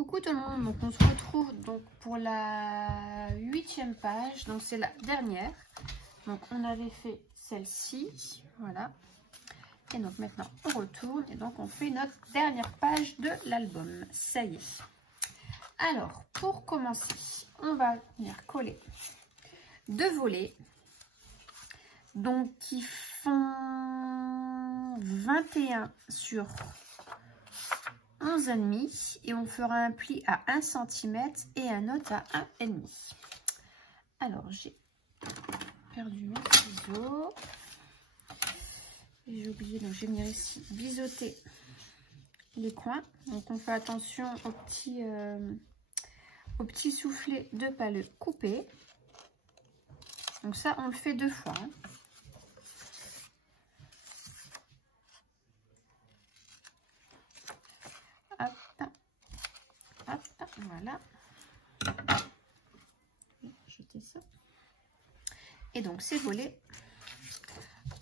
Coucou tout le monde, donc on se retrouve donc pour la 8e page, donc c'est la dernière. Donc on avait fait celle-ci, voilà. Et donc maintenant on retourne et donc on fait notre dernière page de l'album. Ça y est. Alors pour commencer, on va venir coller deux volets, donc qui font 21 sur 11,5 et on fera un pli à 1 cm et un autre à 1,5. Alors j'ai perdu mes ciseaux et j'ai oublié, donc je vais venir ici biseauter les coins. Donc on fait attention au petit soufflet de ne pas le couper. Donc ça on le fait 2 fois. Voilà. Jeter ça. Et donc ces volets,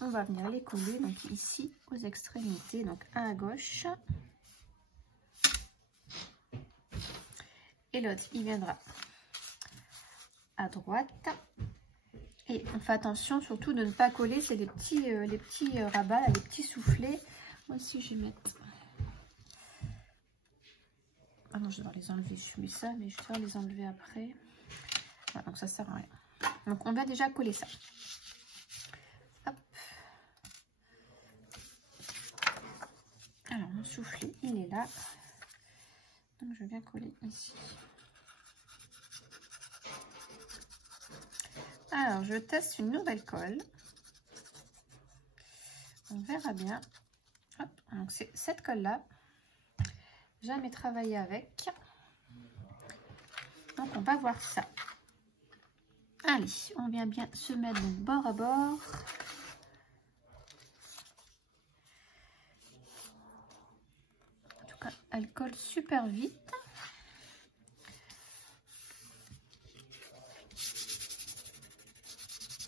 on va venir les coller donc ici aux extrémités, donc un à gauche et l'autre il viendra à droite. Et on fait attention surtout de ne pas coller, c'est les petits rabats, les petits soufflets. Moi aussi je vais mettre. Ah non, je dois les enlever, je mets ça, mais je dois les enlever après. Voilà, donc ça sert à rien. Donc on va déjà coller ça. Hop. Alors mon soufflet, il est là. Donc je viens coller ici. Alors je teste une nouvelle colle. On verra bien. Hop. Donc c'est cette colle là. Jamais travaillé avec, donc on va voir ça. Allez, on vient bien se mettre donc bord à bord. En tout cas elle colle super vite.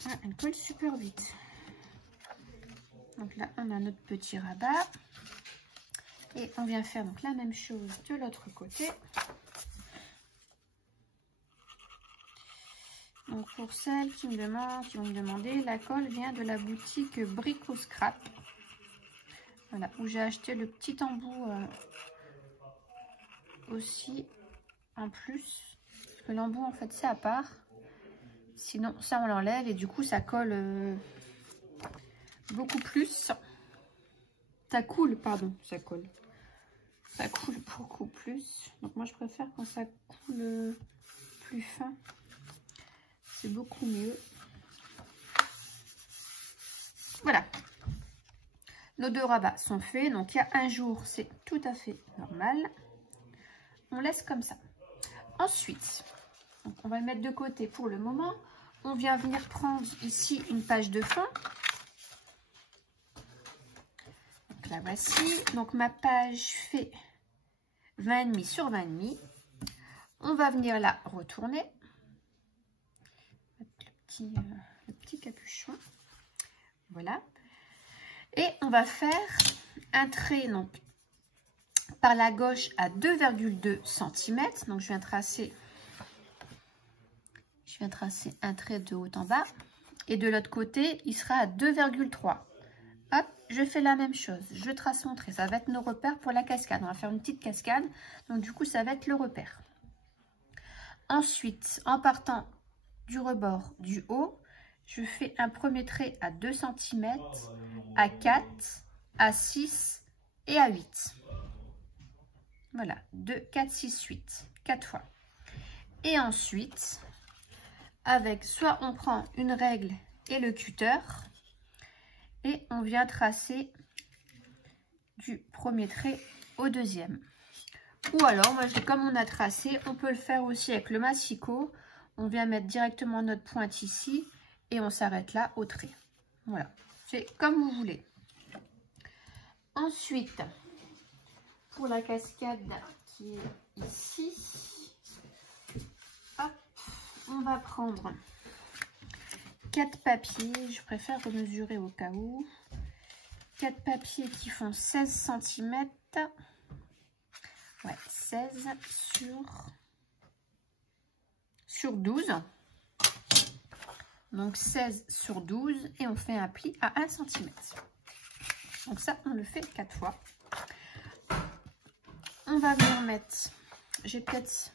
Ah, elle colle super vite. Donc là on a notre petit rabat. Et on vient faire donc la même chose de l'autre côté. Donc pour celles qui vont me demander, la colle vient de la boutique Brico Scrap. Voilà, où j'ai acheté le petit embout aussi en plus. Parce que l'embout en fait c'est à part. Sinon ça on l'enlève et du coup ça colle beaucoup plus. Ça coule, pardon, ça colle. Ça coule beaucoup plus. Donc moi je préfère quand ça coule plus fin. C'est beaucoup mieux. Voilà. Nos deux rabats sont faits. Donc il y a un jour, c'est tout à fait normal. On laisse comme ça. Ensuite, donc on va le mettre de côté pour le moment. On vient venir prendre ici une page de fond. Donc la voici. Donc ma page fait 20,5 sur 20,5. On va venir la retourner. Le petit capuchon. Voilà. Et on va faire un trait donc, par la gauche à 2,2 cm. Donc je viens tracer un trait de haut en bas. Et de l'autre côté, il sera à 2,3. Hop, je fais la même chose. Je trace mon trait. Ça va être nos repères pour la cascade. On va faire une petite cascade. Donc du coup, ça va être le repère. Ensuite, en partant du rebord du haut, je fais un premier trait à 2 cm, à 4, à 6 et à 8. Voilà, 2, 4, 6, 8, 4 fois. Et ensuite, avec soit on prend une règle et le cutter, et on vient tracer du premier trait au deuxième. Ou alors, moi, comme on a tracé, on peut le faire aussi avec le massicot. On vient mettre directement notre pointe ici et on s'arrête là au trait. Voilà, c'est comme vous voulez. Ensuite, pour la cascade qui est ici, hop, on va prendre 4 papiers. Je préfère remesurer au cas où. 4 papiers qui font 16 cm. Ouais, 16 sur 12. Donc 16 sur 12 et on fait un pli à 1 cm. Donc ça, on le fait 4 fois. On va venir mettre, j'ai peut-être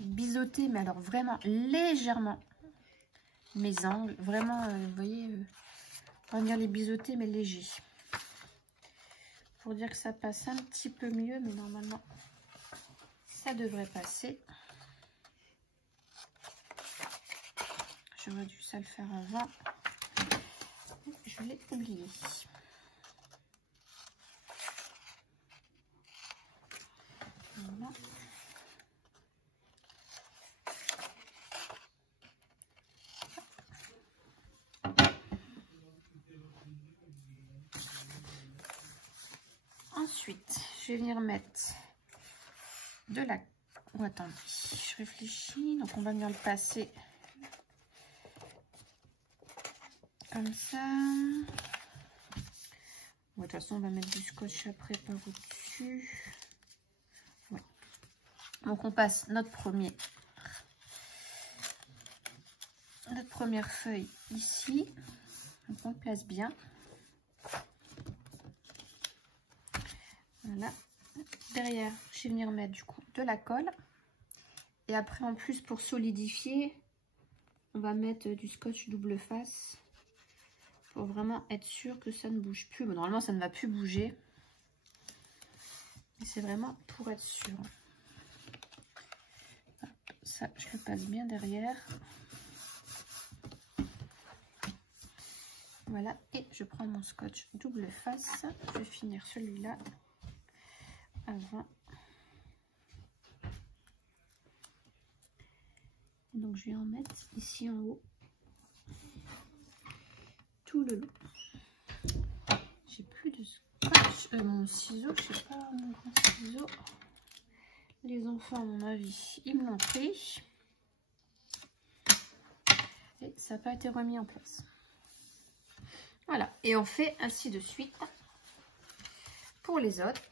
biseauté, mais alors vraiment légèrement mes angles. Vraiment, vous voyez, on va venir les biseauter, mais léger. Pour dire que ça passe un petit peu mieux, mais normalement, ça devrait passer. J'aurais dû ça le faire avant. Je l'ai oublié. Voilà. Ensuite, je vais venir mettre de la... Oh, attendez, je réfléchis. Donc, on va venir le passer comme ça. Bon, de toute façon, on va mettre du scotch après par au-dessus. Ouais. Donc, on passe notre première feuille ici. Donc, on le place bien. Voilà. Derrière, je vais venir mettre du coup de la colle. Et après, en plus, pour solidifier, on va mettre du scotch double face. Pour vraiment être sûr que ça ne bouge plus. Bon, normalement, ça ne va plus bouger. Mais c'est vraiment pour être sûr. Hop, ça, je le passe bien derrière. Voilà. Et je prends mon scotch double face. Je vais finir celui-là avant. Donc, je vais en mettre ici en haut. Tout le long. J'ai plus de scotch. Mon ciseau, je sais pas, mon grand ciseau. Les enfants, à mon avis, ils me l'ont pris. Et ça n'a pas été remis en place. Voilà. Et on fait ainsi de suite pour les autres.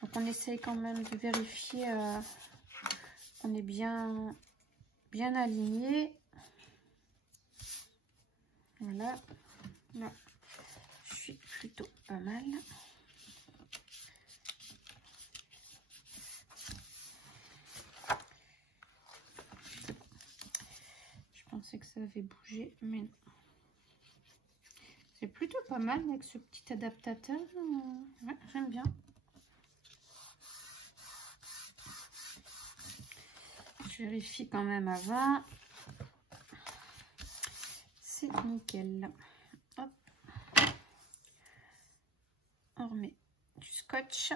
Donc on essaye quand même de vérifier qu'on est bien aligné. Voilà. Là, je suis plutôt pas mal. Je pensais que ça avait bougé, mais non. C'est plutôt pas mal avec ce petit adaptateur. Ouais, j'aime bien. Je vérifie quand même avant. C'est nickel. Hop. On remet du scotch.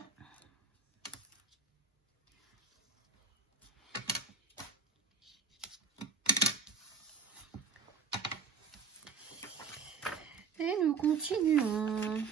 Et nous continuons.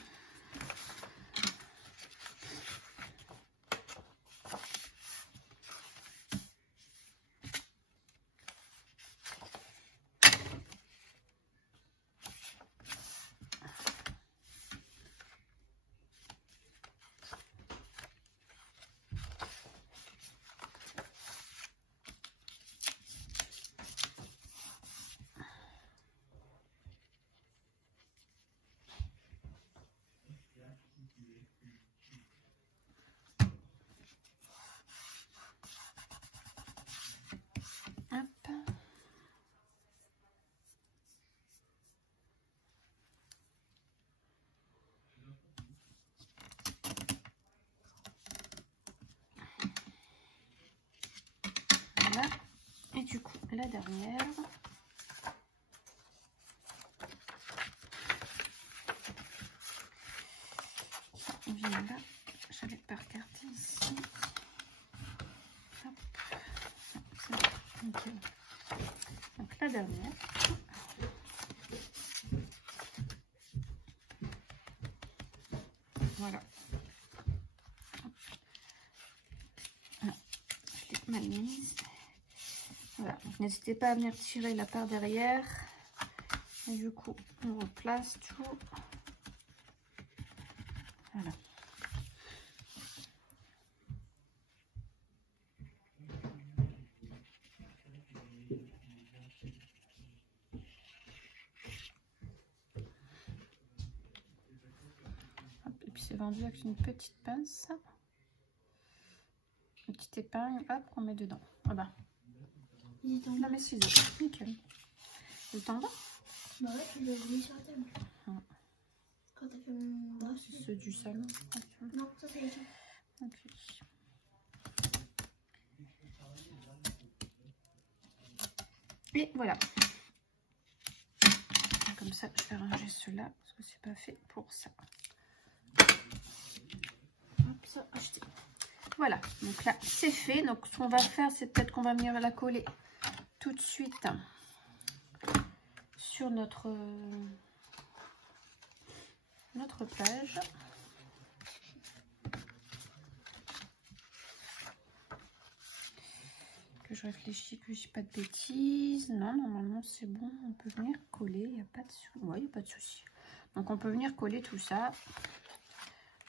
Voilà. Et du coup, la dernière. On vient là. Je vais pas regarder ici. Hop. Okay. Donc la dernière. Voilà. Je l'ai mal mise. Voilà. N'hésitez pas à venir tirer la part derrière. Et du coup, on replace tout. Voilà. Et puis c'est vendu avec une petite pince. Une petite épingle, hop, on met dedans. Ah bah. Là, mes ciseaux. Nickel. Il est en bas? Bah ouais, tu l'as mis sur la table. Ah. Quand t'as fait mon bras. C'est ceux du salon. Non, ça c'est les gens. Ok. Et voilà. Comme ça, je vais ranger cela parce que c'est pas fait pour ça. Hop, ça, acheté. Voilà, donc là c'est fait. Donc ce qu'on va faire, c'est peut-être qu'on va venir la coller tout de suite sur notre page. Que je réfléchis que je dis pas de bêtises. Non, normalement c'est bon, on peut venir coller, il n'y a pas de ouais, y a pas de souci. Donc on peut venir coller tout ça.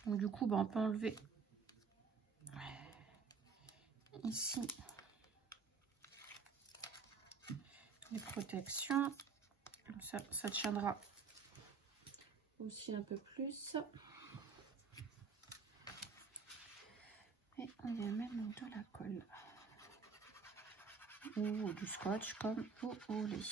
Donc du coup, bah, on peut enlever ici les protections. Comme ça tiendra aussi un peu plus. Et on vient mettre de la colle. Ou du scotch comme vous voulez.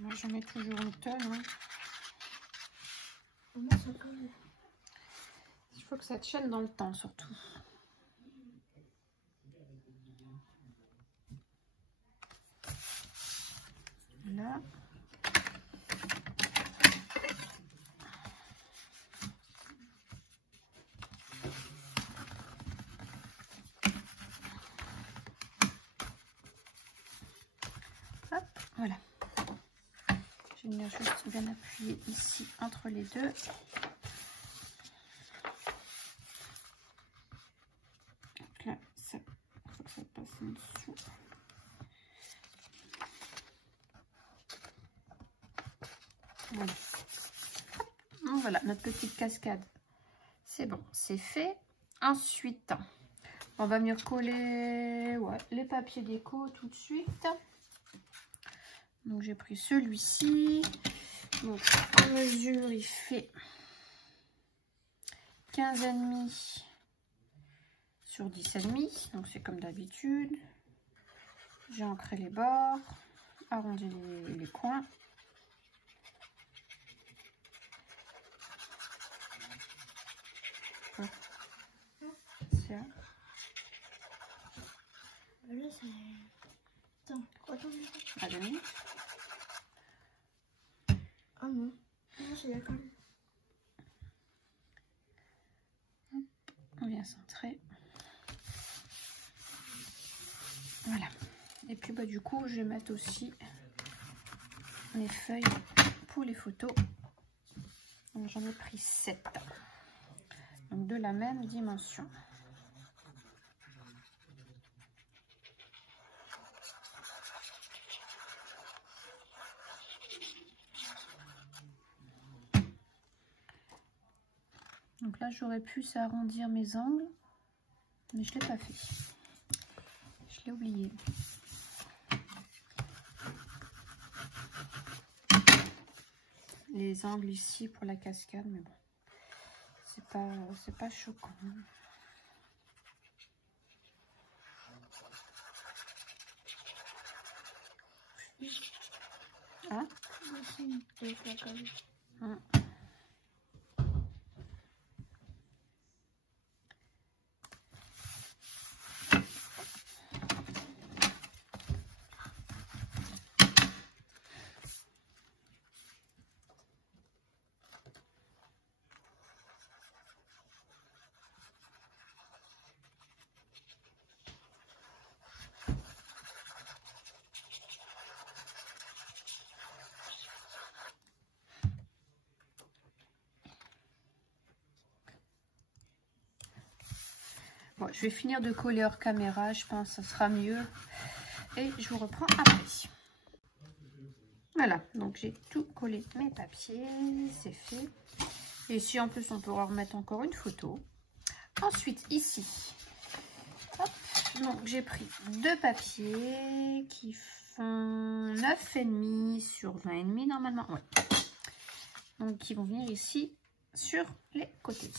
Moi j'en mets toujours une tonne. Hein. Il faut que ça tienne dans le temps surtout. Là. Hop, voilà. Je vais venir juste bien appuyer ici entre les deux. Donc là, ça, faut que ça passe en dessous. Voilà. Donc voilà, notre petite cascade. C'est bon, c'est fait. Ensuite, on va venir coller les papiers déco tout de suite. Donc j'ai pris celui-ci. Donc en mesure, il fait 15,5 sur 10,5. Donc c'est comme d'habitude. J'ai ancré les bords, arrondi les coins. Tiens. Là, c'est... Attends, attends. À 2 minutes. Ah non, non c'est la colle. On vient centrer. Voilà. Et puis bah du coup, je vais mettre aussi mes feuilles pour les photos. Donc j'en ai pris 7. Donc de la même dimension. Donc là, j'aurais pu s'arrondir mes angles, mais je ne l'ai pas fait. Je l'ai oublié. Les angles ici pour la cascade, mais bon, c'est pas choquant. Hein? Hein? Bon, je vais finir de coller hors caméra, je pense que ça sera mieux. Et je vous reprends après. Voilà, donc j'ai tout collé mes papiers, c'est fait. Et ici, en plus, on pourra remettre encore une photo. Ensuite, ici, hop, donc j'ai pris 2 papiers qui font 9,5 sur 20,5 normalement. Ouais. Donc, qui vont venir ici sur les côtés.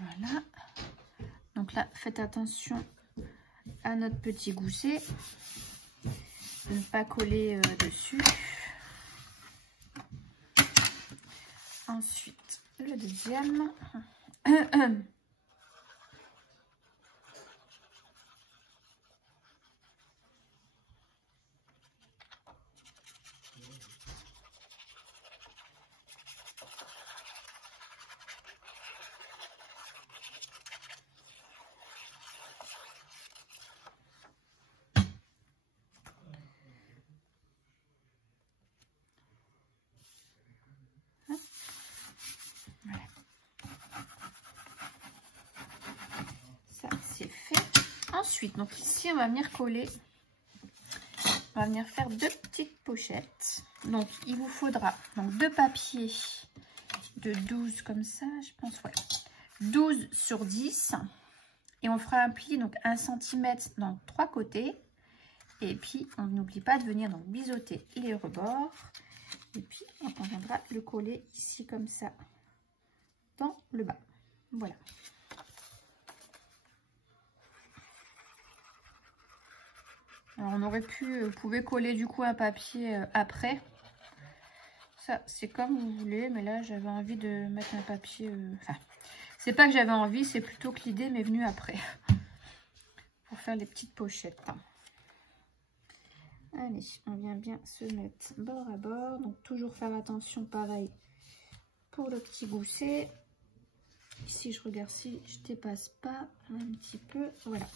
Voilà. Donc là, faites attention à notre petit gousset, de ne pas coller dessus. Ensuite, le deuxième. Voilà. Ça, c'est fait. Ensuite, donc ici, on va venir coller. On va venir faire 2 petites pochettes. Donc, il vous faudra donc 2 papiers de 12 comme ça, je pense, ouais. 12 sur 10. Et on fera un pli, donc 1 cm dans 3 côtés. Et puis, on n'oublie pas de venir donc biseauter les rebords. Et puis, on viendra le coller ici comme ça, dans le bas. Voilà. Alors, on aurait pu, vous pouvez coller du coup un papier après. Ça, c'est comme vous voulez, mais là, j'avais envie de mettre un papier... Enfin, c'est pas que j'avais envie, c'est plutôt que l'idée m'est venue après. Pour faire les petites pochettes. Allez, on vient bien se mettre bord à bord. Donc, toujours faire attention, pareil, pour le petit gousset. Ici, je regarde si je dépasse pas un petit peu. Voilà.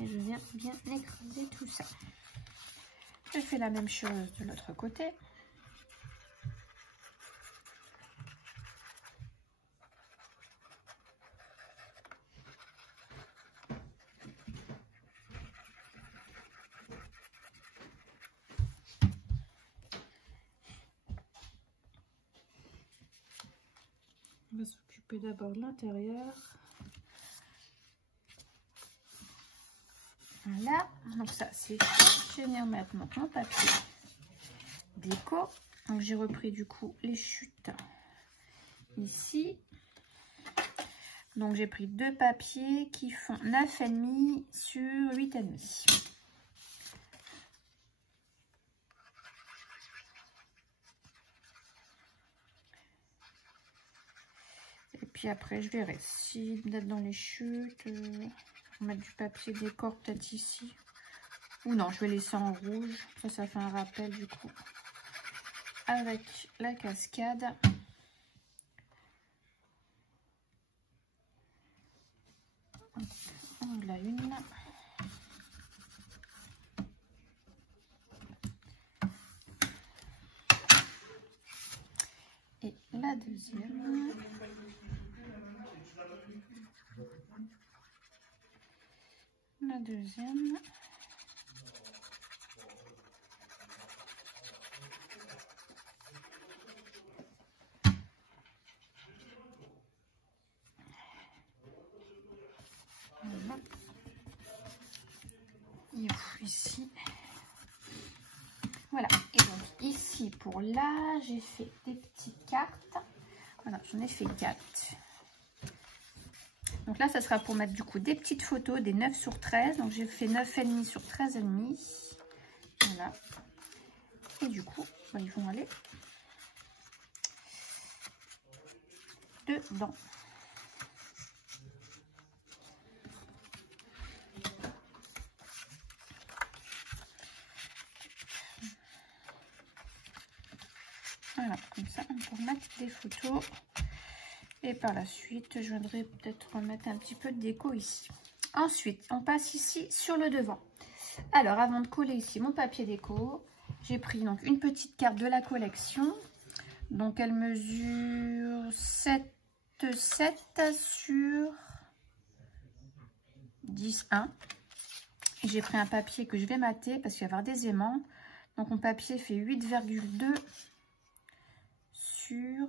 Et je viens bien écraser tout ça. Je fais la même chose de l'autre côté. On va s'occuper d'abord de l'intérieur. Voilà, donc ça c'est fait. Je vais venir mettre mon papier déco. Donc j'ai repris du coup les chutes ici. Donc j'ai pris 2 papiers qui font 9,5 sur 8,5. Et puis après je verrai si d'être dans les chutes, mettre du papier décor peut-être ici. Ou non, je vais laisser en rouge. Ça fait un rappel du coup. Avec la cascade. Voilà une. Et la deuxième. La deuxième. Voilà. Et ici. Voilà. Et donc ici pour là, j'ai fait des petites cartes. Voilà, j'en ai fait 4. Donc là, ça sera pour mettre du coup des petites photos, des 9 sur 13. Donc j'ai fait 9,5 sur 13,5. Voilà. Et du coup, bah, ils vont aller dedans. mettre des photos. Et par la suite, je viendrai peut-être remettre un petit peu de déco ici. Ensuite, on passe ici sur le devant. Alors, avant de coller ici mon papier déco, j'ai pris donc une petite carte de la collection. Donc, elle mesure 7,7 sur 10,1. J'ai pris un papier que je vais mater parce qu'il va y avoir des aimants. Donc, mon papier fait 8,2 sur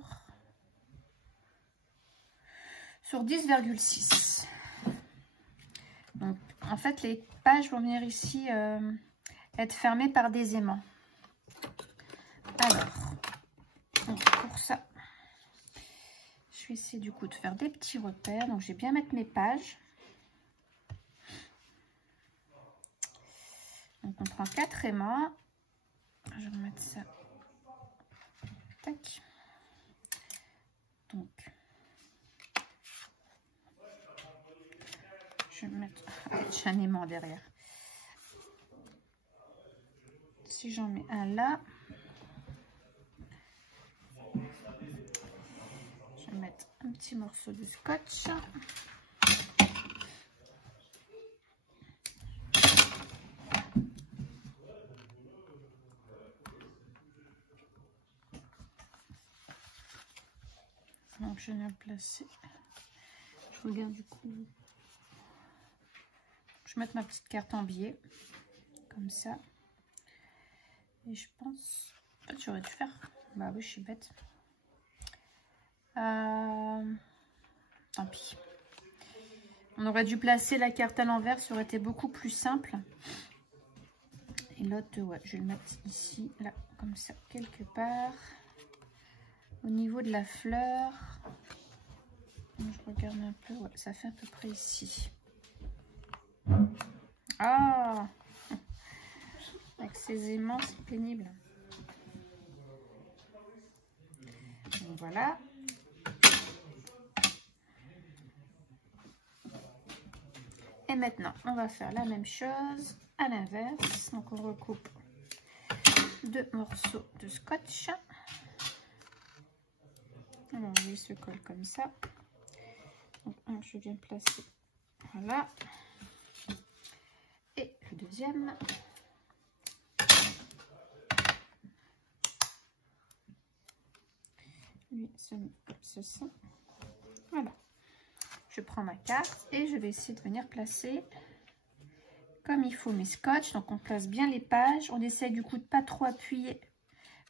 10,6. Donc, en fait, les pages vont venir ici être fermées par des aimants. Alors, donc pour ça, je vais essayer du coup de faire des petits repères. Donc, je vais bien mettre mes pages. Donc, on prend 4 aimants. Je vais remettre ça. Tac. Donc, je vais mettre j'ai un aimant derrière. Si j'en mets un là, je vais mettre un petit morceau de scotch. Donc je viens placer. Je regarde du coup. Je vais mettre ma petite carte en biais, comme ça. Et je pense... Peut-être j'aurais dû faire... Bah oui, je suis bête. Tant pis. On aurait dû placer la carte à l'envers, ça aurait été beaucoup plus simple. Et l'autre, ouais, je vais le mettre ici, là, comme ça, quelque part. Au niveau de la fleur, je regarde un peu, ouais, ça fait à peu près ici. Ah, avec ces aimants, c'est pénible. Donc voilà. Et maintenant, on va faire la même chose à l'inverse. Donc on recoupe 2 morceaux de scotch. Alors il se colle comme ça. Donc un, je viens placer, voilà. Et le deuxième. Lui se met comme ceci. Voilà. Je prends ma carte et je vais essayer de venir placer comme il faut mes scotch. Donc on place bien les pages. On essaie du coup de pas trop appuyer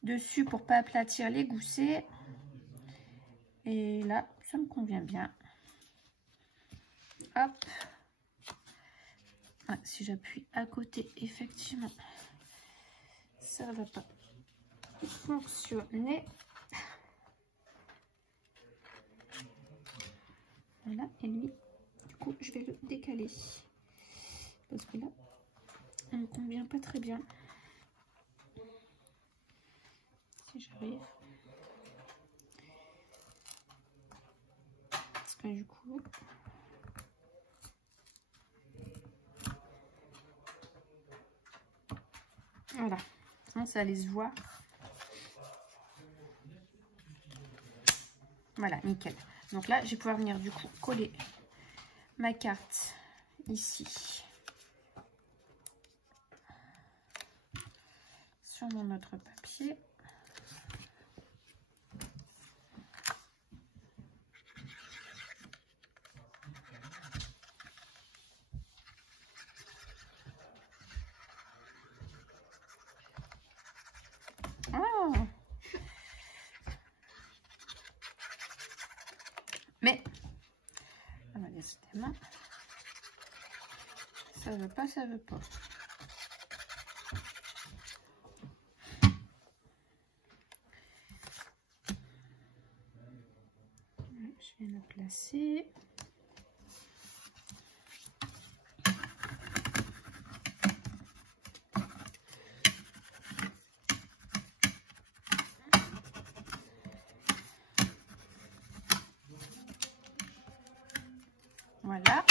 dessus pour pas aplatir les goussets. Et là, ça me convient bien. Hop. Ah, si j'appuie à côté, effectivement, ça va pas fonctionner. Voilà, et lui, du coup, je vais le décaler. Parce que là, il me convient pas très bien. Si j'arrive. Parce que du coup... Voilà, sinon ça allait se voir. Voilà, nickel. Donc là, je vais pouvoir venir du coup coller ma carte ici sur mon autre papier. Oh! Mais, ah bah, décidément, ça veut pas, ça veut pas. Je vais le placer. Voilà.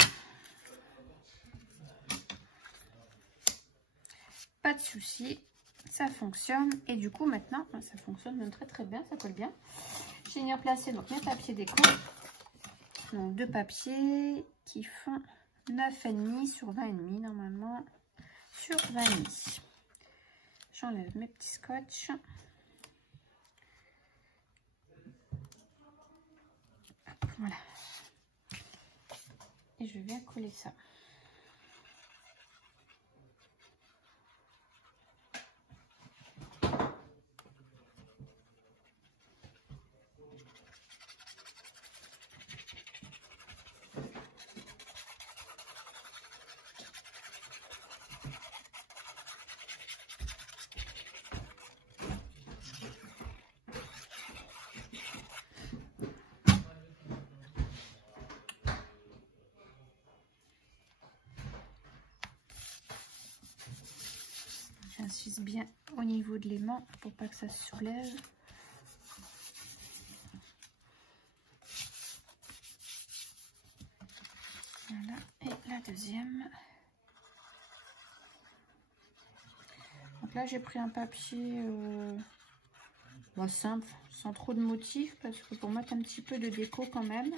Pas de souci, ça fonctionne. Et du coup, maintenant, ça fonctionne même très très bien, ça colle bien. J'ai bien placé donc mes papiers déco. Donc, 2 papiers qui font 9,5 sur 20,5 normalement. Sur 20,5. J'enlève mes petits scotch. Voilà. Et je viens coller ça. J'insiste bien au niveau de l'aimant pour pas que ça se soulève. Voilà, et la deuxième. Donc là j'ai pris un papier simple, sans trop de motifs, parce que pour mettre un petit peu de déco quand même.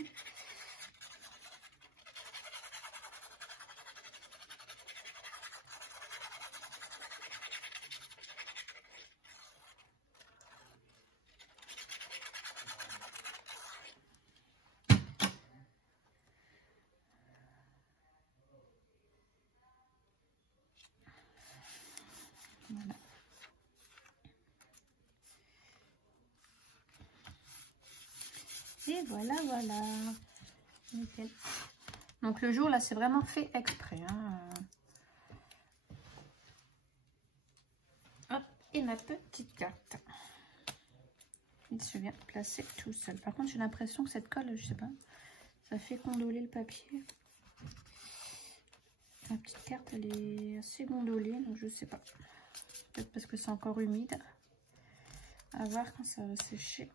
Voilà. Et voilà, voilà. Nickel. Donc le jour là, c'est vraiment fait exprès. Hein. Hop, et ma petite carte. Il se vient placer tout seul. Par contre, j'ai l'impression que cette colle, je sais pas, ça fait gondoler le papier. La petite carte, elle est assez gondolée, donc je sais pas. Peut-être parce que c'est encore humide. À voir quand ça va sécher.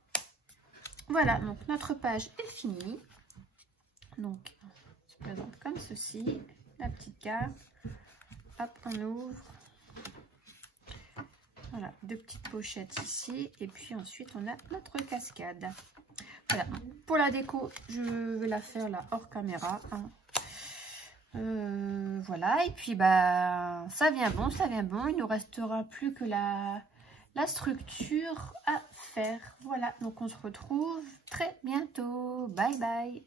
Voilà, donc notre page est finie. Donc, se présente comme ceci. La petite carte. Hop, on ouvre. Voilà, 2 petites pochettes ici. Et puis ensuite, on a notre cascade. Voilà, pour la déco, je vais la faire là hors caméra. Hein. Voilà, et puis bah ça vient bon, ça vient bon. Il ne nous restera plus que la structure à faire. Voilà, donc on se retrouve très bientôt. Bye bye.